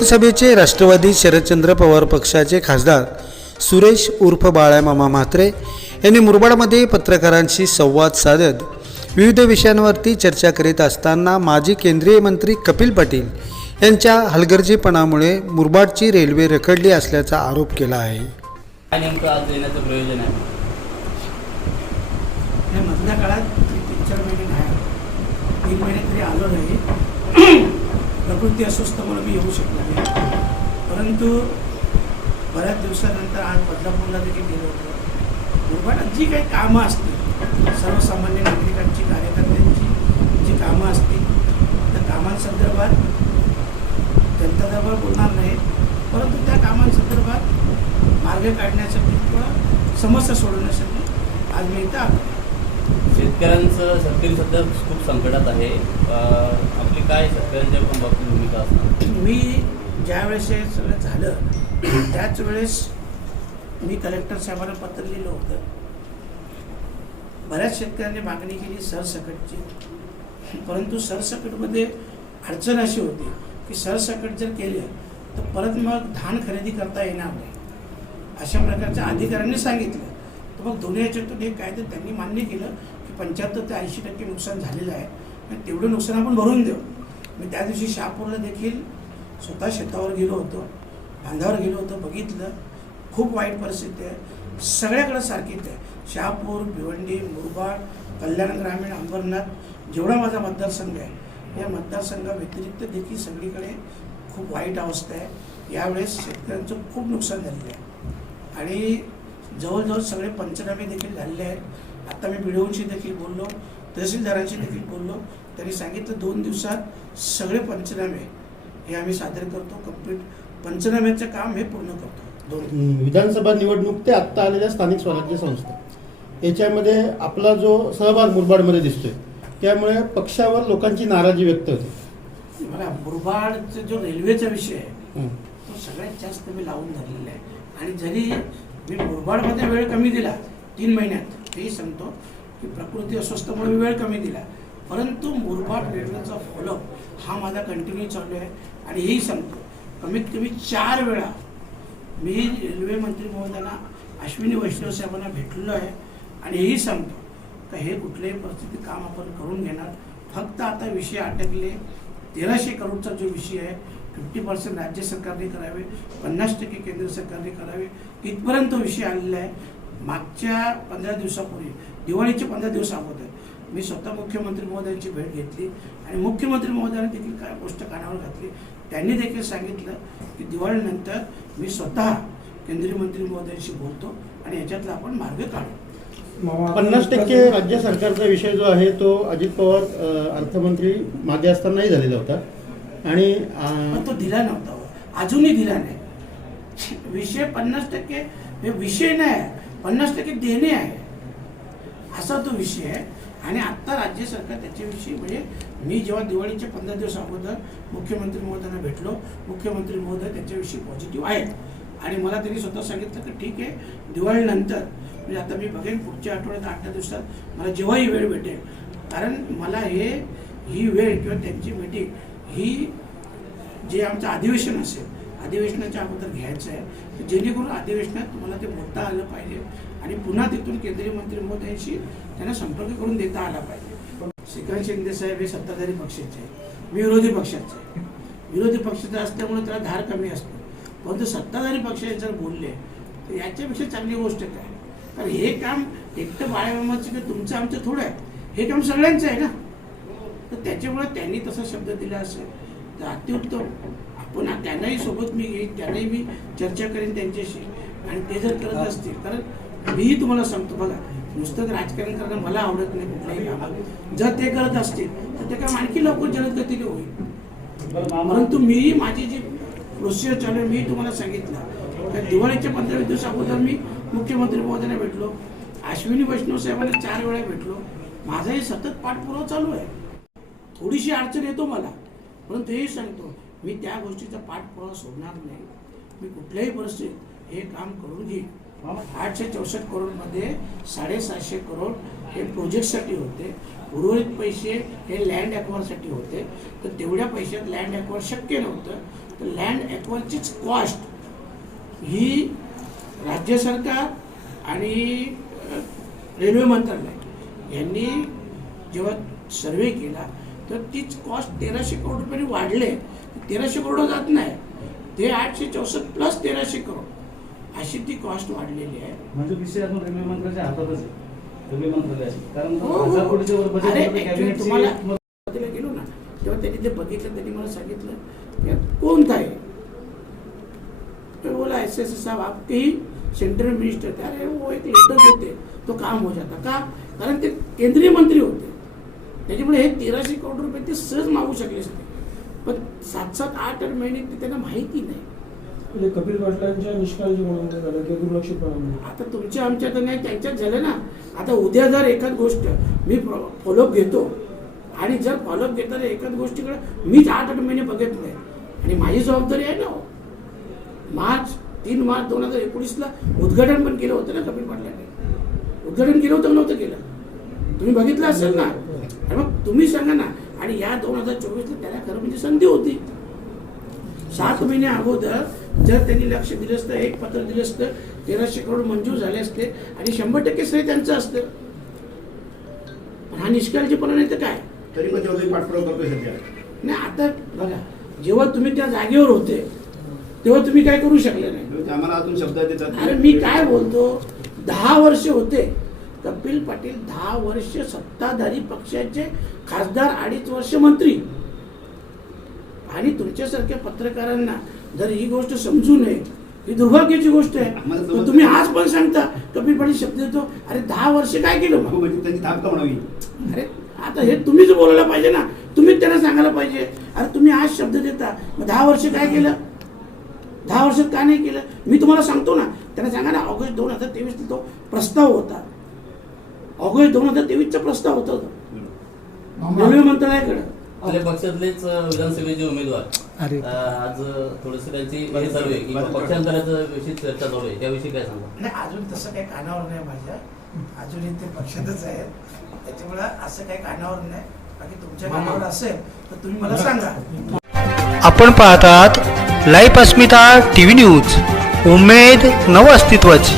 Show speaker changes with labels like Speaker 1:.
Speaker 1: लोकसभेचे राष्ट्रवादी शरदचंद्र पवार पक्षाचे खासदार सुरेश उर्फ बाळामामा म्हात्रे यांनी मुरबाडमध्ये पत्रकारांशी संवाद साधत विविध विषयांवरती चर्चा करीत असताना माजी केंद्रीय मंत्री कपिल पाटील यांच्या हलगर्जीपणामुळे मुरबाडची रेल्वे रखडली असल्याचा आरोप केला आहे
Speaker 2: काय नेमकं आज येण्याचं प्रयोजन आहे
Speaker 3: या मधल्या काळात मी तीन चार महिने नाही आलो. तीन महिने तरी आलो नाही प्रकृती अस्वस्थ म्हणून मी येऊ शकलो नाही. परंतु बऱ्याच दिवसानंतर आज बदलापूरला देखील गेलो होतो. मुरबाडात जी काही कामं असतील सर्वसामान्य नागरिकांची कार्यकर्त्यांची जी कामं असतील त्या कामांसंदर्भात जनता बोलणार नाही. परंतु त्या कामांसंदर्भात मार्ग काढण्यासाठी किंवा समस्या सोडवण्यासाठी आज मी इथं आलो.
Speaker 2: शेतकऱ्यांचं शेतकरी सध्या खूप संकटात आहे. आपली काय शेतकऱ्यांच्या पण बाबतीत भूमिका असणार?
Speaker 3: मी ज्या वेळेस हे सगळं झालं त्याच वेळेस मी कलेक्टर साहेबांना पत्र लिहिलं होतं. बऱ्याच शेतकऱ्यांनी मागणी केली सरसकटची. परंतु सरसकटमध्ये अडचण अशी होती की सरसकट जर केलं तर परत मग धान खरेदी करता येणार नाही. अशा प्रकारच्या अधिकाऱ्यांनी सांगितलं. तर मग दोन्ही याच्यातून एक काय तर त्यांनी मान्य केलं की पंच्याहत्तर ते ऐंशी टक्के नुकसान झालेलं आहे. आणि तेवढं नुकसान आपण भरून देऊ. मी त्या दिवशी शहापूरला देखील स्वतः शेतावर गेलो होतो बांधावर गेलो होतो बघितलं. खूप वाईट परिस्थिती आहे. सगळ्याकडे सारखीच आहे. शहापूर भिवंडी मुरबाड कल्याण ग्रामीण अंबरनाथ जेवढा माझा मतदारसंघ आहे या मतदारसंघाव्यतिरिक्त देखील सगळीकडे खूप वाईट अवस्था आहे. यावेळेस शेतकऱ्यांचं खूप नुकसान झालेलं आहे. आणि जवळजवळ सगळे पंचनामे देखील झालेले आहेत. आता मी बिडोनशी देखील बोललो तहसीलदारांशी देखील बोललो. त्यांनी सांगितलं दोन दिवसात सगळे पंचनामे हे आम्ही सादर करतो कंप्लीट पंचनाम्याचं काम हे पूर्ण करतो. दोन
Speaker 4: विधानसभा निवडणूक ते आत्ता आलेल्या स्थानिक स्वराज्य संस्था. याच्यामध्ये आपला जो सहभाग मुरबाडमध्ये दिसतोय त्यामुळे पक्षावर लोकांची नाराजी व्यक्त होते.
Speaker 3: मला मुरबाडचा जो रेल्वेचा विषय आहे. तो सगळ्यात जास्त मी लावून धरलेला आहे. आणि जरी मी मुरबाडमध्ये वेळ कमी दिला तीन महिन्यात. तेही सांगतो की प्रकृती अस्वस्थमुळे मी वेळ कमी दिला. परंतु मुरबाड रेल्वेचा फॉलोअप हा माझा कंटिन्यू चालू आहे. आणि हेही सांगतो कमीत कमी चार वेळा मी रेल्वे मंत्री महोदयांना अश्विनी वैष्णव साहेबांना भेटलेलो आहे. आणि हेही सांगतो का हे कुठल्याही परिस्थितीत काम आपण करून घेणार. फक्त आता विषय अटकले तेराशे करोडचा जो विषय आहे फिफ्टी पर्सेंट राज्य सरकारने करावे पन्नास टक्के केंद्र सरकारने करावे. इथपर्यंत विषय आलेला आहे. मागच्या पंधरा दिवसापूर्वी दिवाळीचे पंधरा दिवस अगोदर मी स्वतः मुख्यमंत्री महोदयांची भेट घेतली आणि मुख्यमंत्री महोदयांनी देखील काय गोष्ट कानावर घातली त्यांनी देखील सांगितलं की दिवाळीनंतर मी स्वतः केंद्रीय मंत्री महोदयांशी बोलतो आणि याच्यातला आपण मार्ग काढू.
Speaker 4: पन्नास टक्के राज्य सरकारचा विषय जो आहे तो अजित पवार अर्थमंत्री मागे असतानाही झालेला होता. आणि
Speaker 3: पण तो दिला नव्हता हो. अजूनही दिला नाही. विषय पन्नास टक्के हे विषय नाही आहे. पन्नास टक्के देणे आहे. असा तो विषय आहे. आणि आत्ता राज्य सरकार त्याच्याविषयी म्हणजे मी जेव्हा दिवाळीचे पंधरा दिवस अगोदर मुख्यमंत्री महोदयांना भेटलो मुख्यमंत्री महोदय त्याच्याविषयी पॉझिटिव्ह आहेत. आणि मला त्यांनी स्वतः सांगितलं की ठीक आहे दिवाळीनंतर म्हणजे आता मी बघेन पुढच्या आठवड्यात आठ दहा दिवसात मला जेव्हाही वेळ भेटेल. कारण मला हे ही वेळ किंवा त्यांची मीटिंग ही जे आमचं अधिवेशन असेल अधिवेशनाच्या अगोदर घ्यायचं आहे जेणेकरून अधिवेशनात तुम्हाला ते बोलता आलं पाहिजे आणि पुन्हा तिथून केंद्रीय मंत्री महोदयांशी त्यांना संपर्क करून देता आला पाहिजे. श्रीकांत शिंदे साहेब हे सत्ताधारी पक्षाचे आहे मी विरोधी पक्षाचे आहे. विरोधी पक्षाचा असल्यामुळे त्याला धार कमी असतो. परंतु सत्ताधारी पक्षाचे जर बोलले तर याच्यापेक्षा चांगली गोष्ट काय? कारण हे काम एकटं बाळामामाचं किंवा तुमचं आमचं थोडं आहे. हे काम सगळ्यांचं आहे ना? तर त्याच्यामुळे त्यांनी तसा शब्द दिला असेल. तर अत्युत्तम आपण त्यांनाही सोबत मी घेईन त्यांनाही मी चर्चा करेन त्यांच्याशी. आणि ते जर करत असतील कारण मीही तुम्हाला सांगतो बघा नुसतं राजकारण करणं मला आवडत नाही कुठल्याही कामात. जर ते करत असतील तर ते काम आणखी लवकर जलद गतीने होईल. परंतु मीही माझी जी प्रोसिजर चालू आहे मी तुम्हाला सांगितलं. तर दिवाळीच्या पंधरा दिवस अगोदर मी मुख्यमंत्री महोदयांना भेटलो. अश्विनी वैष्णव साहेबांना चार वेळा भेटलो. माझाही सतत पाठपुरावा चालू आहे. थोडीशी अडचण येतो मला परंतु हे सांगतो मी त्या गोष्टीचा पाठपुरावा सोडणार नाही. मी कुठल्याही परिस्थितीत हे काम करून घेईन. आठशे चौसष्ट करोडमध्ये साडेसहाशे करोड हे प्रोजेक्टसाठी होते. उर्वरित पैसे हे लँड ॲक्वायरसाठी होते. तर तेवढ्या पैशात लँड ॲक्वायर शक्य नव्हतं. तर लँड ॲक्वायरचीच कॉस्ट ही राज्य सरकार आणि रेल्वे मंत्रालय यांनी जेव्हा सर्वे केला तर तीच कॉस्ट तेराशे करोड रुपयांनी वाढले. तेराशे करोड जात नाही. ते आठशे चौसष्ट प्लस तेराशे करोड. अशी ती कॉस्ट वाढलेली आहे.
Speaker 5: म्हणजे विषय अजून रेल्वे मंत्र्याच्या हातातच आहे. रेल्वे मंत्रालयाची कारण
Speaker 3: हो, हो. तुम्हाला गेलो ना तेव्हा त्यांनी ते बघितलं त्यांनी मला सांगितलं की कौन था ये तो बोला ऐसे ऐसे साहब आपके ही सेंट्रल मिनिस्टर थे अरे वो एक लेटर देते तो काम हो जाता. का? कारण ते केंद्रीय मंत्री होते. त्याच्यामुळे हे तेराशे करोड रुपये ते सहज मागू शकले असते पण सात सात आठ आठ महिने ते त्यांना माहिती नाही.
Speaker 6: म्हणजे कपिल पाटलांच्या निष्काळजीपणामुळे झालं किंवा
Speaker 3: आता तुमच्या आमच्या तर नाही त्यांच्यात झालं ना. आता उद्या जर एखाद गोष्ट मी फॉलोअप घेतो आणि जर फॉलोअप घेताना एखाद गोष्टीकडे मीच आठ आठ महिने बघितलंय. आणि माझी जबाबदारी आहे ना हो. मार्च तीन मार्च दोन हजार एकोणीसला उद्घाटन पण केलं होतं ना कपिल पाटलांनी. उद्घाटन केलं होतं नव्हतं केलं? तुम्ही बघितलं असेल ना? आणि मग तुम्ही सांगा ना आणि या दोन हजार चोवीसला त्याला खरं म्हणजे संधी होती. सात महिने अगोदर जर त्यांनी लक्ष दिलं असतं एक पत्र दिलं असतं तेराशे करोड मंजूर झाले असते आणि शंभर टक्के श्रेय त्यांचं असतं. पण हा निष्काळजीपणा नाही तर काय?
Speaker 7: तरी पण तेवढी पाठपुरावा करतोय सध्या.
Speaker 3: नाही आता बघा जेव्हा तुम्ही त्या जागेवर होते तेव्हा तुम्ही काय करू शकले नाही.
Speaker 7: आम्हाला अजून शब्द देतात.
Speaker 3: अरे मी काय बोलतो? दहा वर्ष होते कपिल पाटील दहा वर्ष सत्ताधारी पक्षाचे खासदार अडीच वर्ष मंत्री. आणि तुमच्यासारख्या पत्रकारांना जर ही गोष्ट समजू नये ही दुर्भाग्याची गोष्ट आहे. तुम्ही आज पण सांगता कपिल पाटील शब्द देतो अरे दहा वर्ष काय केलं
Speaker 7: अहो, म्हणजे म्हणावी?
Speaker 3: अरे आता हे तुम्हीच बोलायला पाहिजे ना. तुम्हीच त्यांना सांगायला पाहिजे. अरे तुम्ही आज शब्द देता मग दहा वर्ष काय केलं? दहा वर्षात का नाही केलं? मी तुम्हाला सांगतो ना त्यांना सांगा ना ऑगस्ट दोन हजार तेवीस तो प्रस्ताव होता. ऑगस्ट दोन हजार तेवीसचा प्रस्ताव होता. रेल्वे मंत्रालयाकडे
Speaker 2: आपल्या पक्षातलेच विधानसभेचे उमेदवार. आज थोडस त्यांची हे चालू आहे की पक्षांतराचा विषयी चर्चा चालू आहे. त्याविषयी काय सांगा
Speaker 3: नाही अजून तसं काही कानावर नाही माझ्या. अजूनही ते पक्षातच आहेत. त्याच्यामुळे असं काही कानावर नाही. बाकी तुमच्या कानावर असेल तर तुम्ही मला सांगा.
Speaker 1: आपण पाहतात live Asmita T V news. उमेद नव अस्तित्वाची